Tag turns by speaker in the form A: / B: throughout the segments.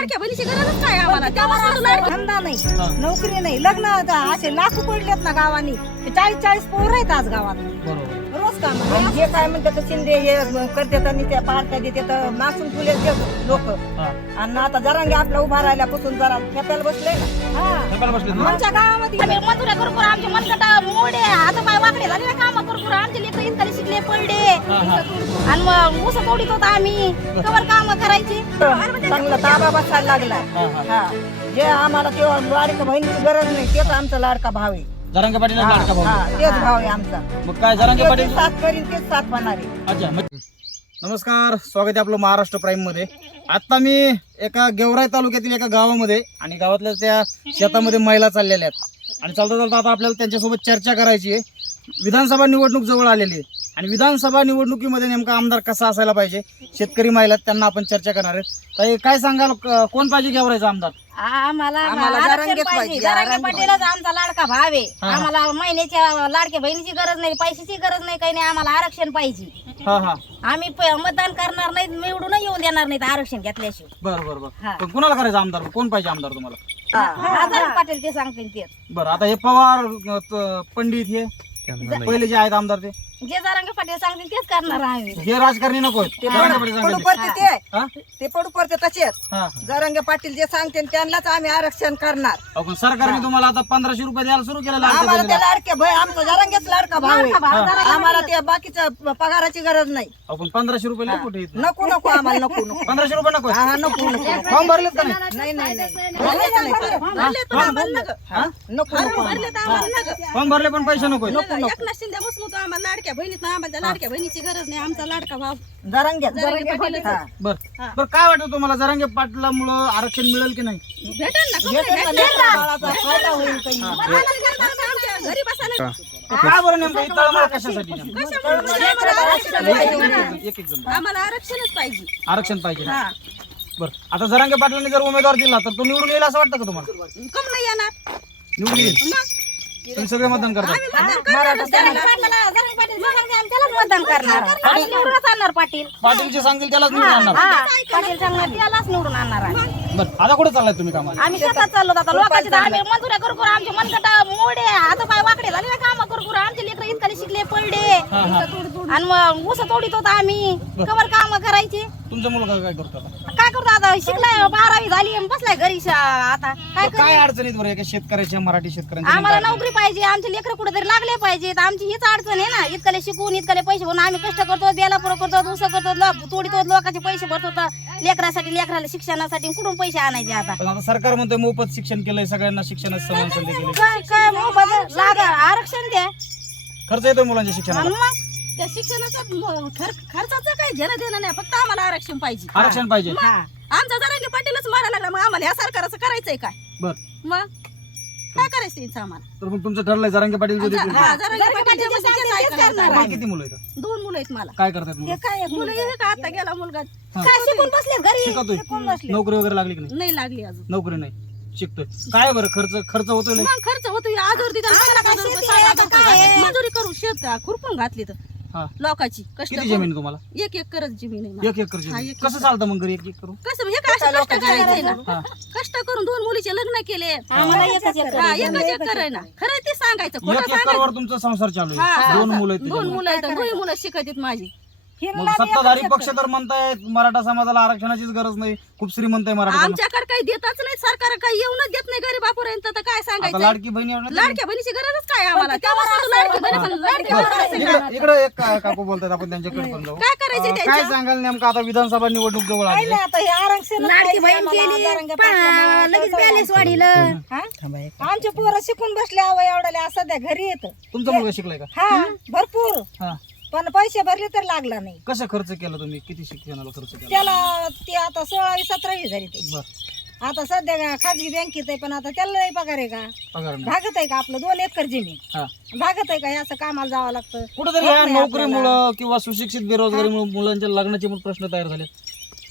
A: लाडक्या बहिणीची गरजच काय आम्हाला धंदा नाही, नोकरी नाही, लग्न असे लाखो पडलेत ना गावानी. 40-40 पोरं आहेत आज गावात. रोज काम हे काय म्हणतात शिंदे हे करतात आणि त्या पार्ट्या देतात नाचून फुले लोक. आणि आता जरांगे आपला उभा राहिल्यापासून जरा खेपायला बसले ना आमच्या गावामध्ये. मजुऱ्या करू आमचे मनगटा मोडे आता पाय वाकडे झाले ना. काम करू आमचे लेकर इतके शिकले पडले आणि मग ऊस तोडीत होता आम्ही. कवर काम करायची चांगला ताबा बसायला लागला. जे आम्हाला तेव्हा लाडक्या बहिणीची गरज नाही तेच आमचा लाडका भाव आहे.
B: जरांगे पाटील लाडका भाऊ
A: तेच भाव आहे आमचा.
B: मग काय जरांगे पाटील
A: साथ करीन तेच साथ होणार आहे.
B: अच्छा. नमस्कार, स्वागत आहे आपलं महाराष्ट्र प्राईम मध्ये. आता मी एका गेवराई तालुक्यातील एका गावामध्ये आणि गावातल्या त्या शेतामध्ये महिला चाललेल्या आहेत आणि चालता चालता आता आपल्याला त्यांच्यासोबत चर्चा करायची आहे. विधानसभा निवडणूक जवळ आलेली आहे आणि विधानसभा निवडणुकीमध्ये नेमका आमदार कसा असायला पाहिजे, शेतकरी महिला त्यांना आपण चर्चा करणार आहे. तर काय सांगाल, कोण पाहिजे गेवराईचा आमदार?
A: आम्हाला जरांगे पाटीलच आमचा लाडका भाव आहे. आम्हाला महिन्याच्या लाडक्या बहिणीची गरज नाही, पैशाची गरज नाही, काही नाही. आम्हाला आरक्षण पाहिजे. आम्ही मतदान करणार नाहीत, निवडून येऊन देणार नाहीत आरक्षण घेतल्याशिवाय.
B: बरोबर. कुणाला करायचं आमदार? कोण पाहिजे आमदार तुम्हाला?
A: जरांगे पाटील ते सांगतील ते.
B: बरं, आता हे पवार पंडित हे पहिले जे आहेत आमदार
A: जे जरांगे पाटील सांगतील तेच करणार आम्ही.
B: हे राजकारणी नको
A: ते पडू पडते तसेच. जरांगे पाटील जे सांगते त्यांनाच आम्ही आरक्षण करणार.
B: आपण सरकारने तुम्हाला आता 1500 रुपये द्यायला सुरू केलं.
A: आम्हाला ते लाडके भाई आमचा जरांगेच लाडका भाव आहे. आम्हाला ते बाकीच्या पगाराची गरज नाही.
B: आपण 1500 रुपये लय कुठे येत?
A: नको नको आम्हाला नको नको
B: 1500 रुपये नको.
A: नको नको.
B: फॉर्म भरलेत का नाही?
A: नाही
B: फॉर्म भरले पण पैसे नको.
A: एकनाथ शिंदे बसलो तर आम्हाला लाडक्या बहिणीत आम्हाला लाडक्या बहिणीची गरज नाही. आमचा लाडका भाव जरांगे पाटील.
B: बरं, काय वाटतं तुम्हाला जरांगे पाटलामुळं आरक्षण मिळेल की नाही? काय बरं नेमकं इथं कशासाठी?
A: आम्हाला आरक्षणच पाहिजे.
B: आरक्षण पाहिजे. बरं, आता जरांगे पाटलांनी जर उमेदवार दिला तर तो निवडून येईल असं वाटतं का तुम्हाला?
A: कम नाही येणार.
B: निवडून येईल. तुम्ही सगळे मतदान करता?
A: मतदान करणार.
B: पाटील जे सांगतील त्यालाच निवडून आणणार.
A: पाटील सांगणार त्यालाच निवडून आणणार.
B: बरं, आता कुठे चाललाय तुम्ही कामाला?
A: आम्ही शेतात चाललो. आता लोकांचे आम्ही मजुऱ्या करू आमचे मनगटा मोडे आता पाय वाकडे झाले ना. काम करू आमचे लेकर इतके शिकले पडले आणि मग ऊस तोडीत होता आम्ही. कवर काम करायची.
B: तुमचा मुलगा काय करतो आता?
A: काय करतो आता? शिकलाय, 12वी झाली, बसलाय घरी. आता
B: काय अडचणीत बरं एका शेतकऱ्याच्या, मराठी शेतकऱ्यांच्या?
A: आम्हाला नोकरी पाहिजे. आमचे लेकर कुठेतरी लागले पाहिजेत. आमची हीच अडचण आहे ना. इतकले शिकून इतकले पैसे भरून आम्ही कष्ट करतो, बेलापुरं करतो, ऊस करतो, तोडीतो, लोकांचे पैसे भरतो लेकरासाठी, लेकराला शिक्षणासाठी. कुठून पैसे आणायचे आता?
B: पण आता सरकार म्हणतोय मोफत शिक्षण केलंय, सगळ्यांना शिक्षणाची समान संधी केली.
A: काय मोफत लागा आरक्षण द्या.
B: खर्च येतोय मुलांच्या शिक्षणाला?
A: मग त्या शिक्षणाचा खर्चाचं काही घेणं देणं नाही. फक्त आम्हाला आरक्षण पाहिजे.
B: आरक्षण पाहिजे.
A: आमचा जरांगे पाटीलच मारायला लागला. मग आम्हाला या सरकारचं करायचंय काय?
B: बर,
A: मग काय करायचं त्यांचं आम्हाला?
B: तर मग तुमचं ठरलंय जरांगे पाटील जो देतील?
A: जरांगे पाटील जे सांगतील तेच करणार.
B: तुम्हाला किती मुलं आहेत?
A: 2 मुलं आहेत मला.
B: काय करतात मुलं?
A: काय मुलं हे का आता गेला मुलगा काय शिकून बसले घरी.
B: शिकतोय? नोकरी वगैरे लागली की नाही?
A: नाही लागली अजून.
B: नोकरी नाही, शिकतोय. काय बरं खर्च होतोय?
A: मग खर्च होतो. आजवर मजुरी करू शेत खुरपून घातली तर लोकांची कष्ट.
B: किती जमीन तुम्हाला?
A: 1 एकरच जमीन आहे.
B: 1 एकर जमीन. कसं चालतं मग घरी 1 एकर करून?
A: कसं हे काय असं कष्ट करायचंय ना. कष्ट करून 2 मुलीचे लग्न केले. आम्हाला एकच एकर आहे ना. खरं ते सांगायचं.
B: 1 एकरवर तुमचा संसार चालू आहे. 2 मुलं आहेत.
A: 2 मुलं आहेत. 2 मुलं शिकत माझी.
B: मग सत्ताधारी पक्ष तर म्हणतायत मराठा समाजाला आरक्षणाचीच गरज नाही, खूप श्रीमंत आहे मराठा.
A: आमच्याकडे काही देतच नाही सरकार. काही येऊनच देत नाही गरीबापर्यंत. तर काय सांगायचं?
B: लाडकी बहिणी
A: लाडक्या बहिणीची गरजच काय आम्हाला?
B: इकडे एक काकू बोलतात, आपण त्यांच्याकडे पण जाऊ.
A: काय करायचं?
B: काय सांगाल नेमकं आता विधानसभा निवडणूक जवळ आली?
A: लाडकी बहीण केली, लगेच बॅलन्स वाढीलं. आमचे पोरं शिकून बसले एवढ्या सध्या घरी येत.
B: तुमचा मुलगा शिकलाय का?
A: हा, भरपूर. पण पैसे भरले तर लागला नाही.
B: कसं खर्च केला तुम्ही? किती शिक्षणाला खर्च केला?
A: त्याला ते आता 16वी-17वी झाली ते. आता सध्या खाजगी बँकेत आहे. पण आता त्याला नाही पगार आहे का?
B: पगार नाही.
A: भागत आहे का? आपलं 2 एकर जमीन भागत आहे का? हे असं कामाला जावं लागतं.
B: कुठेतरी या नोकरीमुळं किंवा सुशिक्षित बेरोजगारीमुळे मुलांच्या लग्नाचे पण प्रश्न तयार झाले.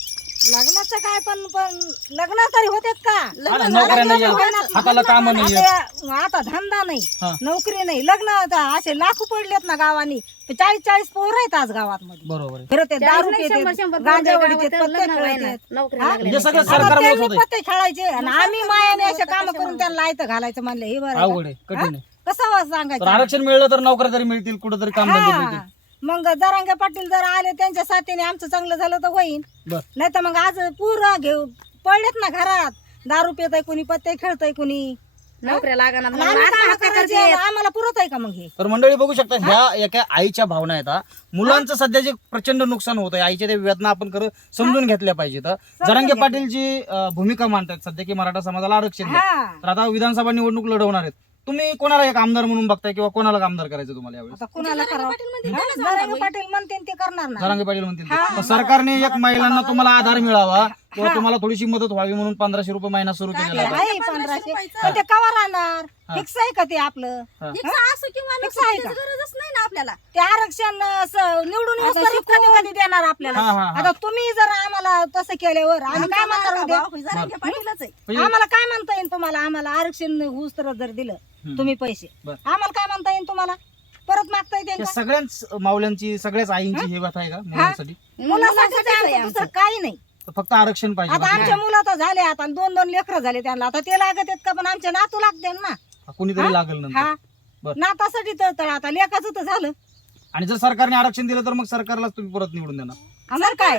A: लग्नाचं काय पण लग्न तरी होतेत का?
B: नोकऱ्या नाही हाताला काम नाही
A: आता धंदा
B: हा.
A: नाही, नोकरी नाही, लग्न असे लाखो पडलेत ना गावानी. 40-40 पोरं आहेत आज गावात मध्ये.
B: बरोबर आहे.
A: फिरत आहेत, दारू पितात, गांजा वडीत आहेत, पत्ते खेळतात.
B: म्हणजे सगळं
A: आता
B: सरकारमुळेच
A: त्यांनी
B: होतंय.
A: पत्ते खेळायचे आणि आम्ही मायाने असे काम करून त्यांना लायतं घालायचं म्हणलं हे बरं आहे
B: अवघड आहे, कठीण आहे.
A: का? कसं
B: तर
A: सांगायचं?
B: आरक्षण मिळलं तर नोकऱ्या तरी मिळतील, कुठेतरी काम धंदे
A: हा.
B: मिळतील.
A: मग जरांगे पाटील जर आले त्यांच्या साथीने आमचं चांगलं झालं तर होईन.
B: बर.
A: नाही तर मग आज पुरा घेऊ पडलेत ना घरात, दारू पित आहे कुणी, पत्ते खेळतय कुणी,
C: नोकऱ्या लागणार
A: आणि आम्ही कामं करायचे, आम्हाला पुरत आहे का मग हे?
B: तर मंडळी बघू शकता, ह्या एका आईच्या भावना आहेत. मुलांचं सध्या जे प्रचंड नुकसान होत आहे, आईच्या त्या वेदना आपण खरं समजून घेतल्या पाहिजेत. जरांगे पाटील जी भूमिका मांडतात सध्या की मराठा समाजाला आरक्षण द्या.
A: हा.
B: तर आता विधानसभा निवडणूक लढवणार आहेत. तुम्ही कोणाला एक आमदार म्हणून बघताय किंवा कोणाला आमदार करायचं तुम्हाला यावेळेस?
A: आता कुणाला करावं? जरांगे पाटील म्हणते ते करणार ना.
B: जरांगे पाटील म्हणतील ते. तर सरकारने एक महिलांना तुम्हाला आधार मिळावा किंवा तुम्हाला थोडीशी मदत व्हावी म्हणून 1500 रुपये महिना सुरू केलेला आहे.
A: आहे 1500, पण ते कवा राहणार? फिक्स आहे का ते आपलं?
C: असं किंवा
A: फिक्स आहे का?
C: गरजच नाही ना आपल्याला.
A: ते आरक्षण असं निवडून येऊस तरी कधी कधी देणार आपल्याला.
B: हा, हा, हा.
A: आता तुम्ही जर आम्हाला तसं केल्यावर आम्ही काय म्हणणार उद्या?
C: जरांगे पाटीलच आहे.
B: म्हणजे
A: आम्हाला काय म्हणता येईल तुम्हाला? आम्हाला आरक्षण होऊस तर जर दिलं तुम्ही पैसे,
B: बर.
A: आम्हाला काय म्हणता येईल तुम्हाला? परत मागता येईल
B: या
A: का?
B: सगळ्याच माऊल्यांची सगळ्याच आईंची हे व्यथा आहे का मुलांसाठी?
A: मुलासाठी आमचं दुसरं काही नाही.
B: तर फक्त आरक्षण पाहिजे
A: आता
B: बाकी
A: आमच्या मुलं तर झाले, आता 2-2 लेकरं झाले त्यांना, आता ते लागत आहेत का? पण आमचे नातू लागते ना.
B: कोणीतरी लागेल नंतर.
A: हा,
B: बर.
A: नातासाठी तर आता लेकाचं तर झालं.
B: आणि जर सरकारने आरक्षण दिलं तर मग सरकारलाच तुम्ही परत निवडून देणार.
A: आम्हाला काय?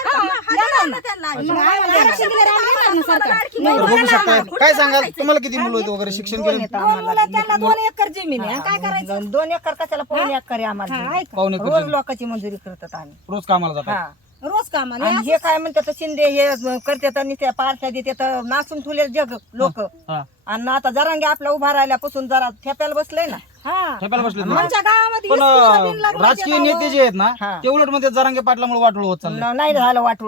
C: देणार ना त्यांना.
A: मग आम्हाला आरक्षण दिलं आम्ही देणार ना सरकार.
B: तर बघू शकता. काय सांगाल तुम्हाला किती मुलं आहेत वगैरे शिक्षण केलं?
A: 2 मुलं, त्यांना 2 एकर जमीन आहे. काय करायचं?
D: 2 एकर कशाला पाऊण एकर आहे आम्हाला.
A: हा, ऐका.
B: पाहुणे
D: रोज लोकांची मंजुरी करतात आम्ही.
B: रोज कामाला जातात.
D: हा.
A: रोज कामाला
D: आणि हे काय म्हणतात शिंदे हे करतात आणि त्या पार्ट्या देतात, नाचून ठेवले जग लोक.
B: हा.
D: आणि आता जरांगे आपला उभा राहिल्यापासून जरा ठेप्याला बसलंय ना.
A: हा.
B: ठेप्याला बसले
A: आमच्या गावामध्ये
B: पण
A: वीस पोरं बिनलग्नाचे
B: राजकीय
A: गावं.
B: नेते जे आहेत ना
D: हा.
B: ते उलट मध्ये जरांगे पाटलामुळे वाटोळ होत चाललंय.
D: नाही झालं वाटूळ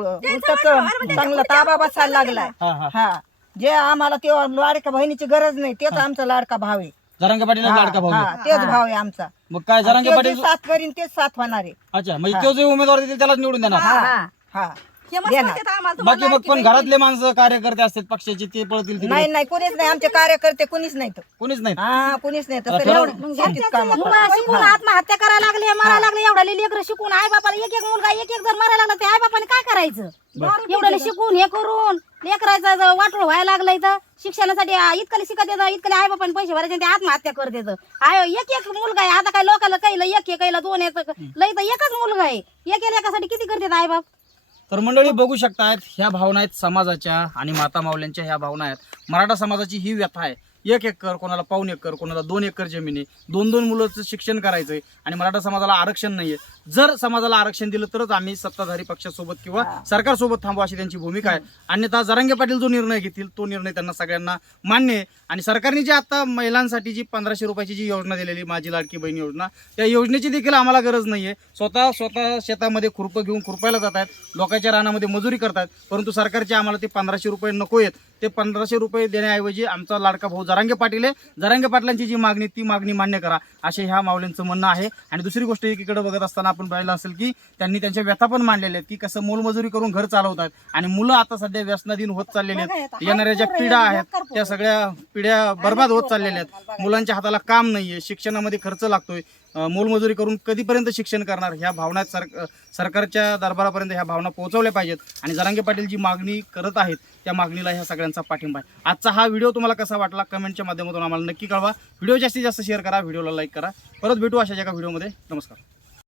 D: चांगला ताबा बसायला लागलाय.
B: हा, हा.
D: हा, जे आम्हाला ते लाडक्या बहिणीची गरज नाही तेच आमचा लाडका भाव आहे.
B: जरांगे पाटील लाडका भाऊ
D: हा,
B: आहे.
D: तेच भाव आहे आमचा.
B: मग काय जरांगे
D: ते जे
B: पाटील
D: साथ करीन तेच साथ होणार आहे.
B: अच्छा म्हणजे तो जे उमेदवार देतील त्यालाच निवडून देणार.
D: हा हा
C: हे मस्त
D: देणार.
C: म्हणतात आम्हाला,
B: बाकी
C: तुम्हाला
B: मग पण घरातले माणसं कार्यकर्ते असतात पक्षाचे ते पळतील तिकडे.
D: नाही नाही कोणीच नाही, आमचे कार्यकर्ते कोणीच नाहीत.
B: कोणीच नाही.
D: हा कोणीच नाही.
B: ठरव-
D: तसं एवढं शेतीच काम
A: मुलं शिकून आत्महत्या करायला लागले, मारायला लागले. एवढा लेकर शिकून आई बापाला एक मुलगा एक जर मारायला लागला तर आई बापाने काय करायचं? एवढं शिकून हे करून लेकरायचं वाटोळ व्हायला लागलंय. तर शिक्षणासाठी इतकं शिकत येतं, इतकं आई बापाने पैसे भरायचे आणि ते आत्महत्या करत येतं. एक मुलगा आहे. आता काय लोकांना कैला एक आहे, कैला 2 येतं, लय तर एकच मुलगा आहे. एकासाठी किती करतात आई बाप?
B: तर मंडळी बघू शकतायत ह्या भावना आहेत समाजाच्या आणि माता माऊल्यांच्या ह्या भावना आहेत. मराठा समाजाची ही व्यथा आहे. 1 एकर, कोणाला पाऊण एकर, कोणाला 2 एकर जमीन आहे, 2-2 मुलाचं शिक्षण करायचंय आणि मराठा समाजाला आरक्षण नाहीये. जर समाजाला आरक्षण दिलं तरच आम्ही सत्ताधारी पक्षासोबत किंवा सरकारसोबत थांबू अशी त्यांची भूमिका आहे. अन्यथा जरांगे पाटील जो निर्णय घेतील तो निर्णय त्यांना सगळ्यांना मान्य आहे. आणि सरकारने जी आता महिलांसाठी जी 1500 रुपयाची जी योजना दिलेली माझी लाडकी बहीण योजना, त्या योजनेची देखील आम्हाला गरज नाहीये. स्वतः शेतामध्ये खुरपं घेऊन खुरपायला जात आहेत, लोकांच्या रानामध्ये मजुरी करतात. परंतु सरकारचे आम्हाला ते 1500 रुपये नको आहेत. ते 1500 रुपये देण्याऐवजी आमचा लाडका भाऊ जरांगे पाटील आहे, जरांगे पाटलांची जी मागणी ती मागणी मान्य करा असे ह्या माऊलींचं म्हणणं आहे. आणि दुसरी गोष्ट एकीकडे बघत असताना आपण पाहिलं असेल की त्यांनी त्यांच्या व्यथा पण मांडलेल्या आहेत की कसं मोलमजुरी करून घर चालवतात आणि मुलं आता सध्या व्यसनाधीन होत चाललेले आहेत. येणाऱ्या ज्या पिढ्या आहेत त्या सगळ्या पिढ्या बर्बाद होत चाललेल्या आहेत. मुलांच्या हाताला काम नाहीये, शिक्षणामध्ये खर्च लागतोय, मोलमजुरी करून कधीपर्यंत शिक्षण करणार, ह्या भावना सरकारच्या दरबारापर्यंत ह्या भावना पोहोचवल्या पाहिजेत. आणि जरांगे पाटील जी मागणी करत आहेत त्या मागणीला ह्या सगळ्यांचा पाठिंबा आहे. आजचा हा व्हिडिओ तुम्हाला कसा वाटला कमेंटच्या माध्यमातून आम्हाला नक्की कळवा. व्हिडिओ जास्तीत जास्त शेअर करा, व्हिडिओला लाईक करा. परत भेटू अशाच एका व्हिडिओमध्ये. नमस्कार.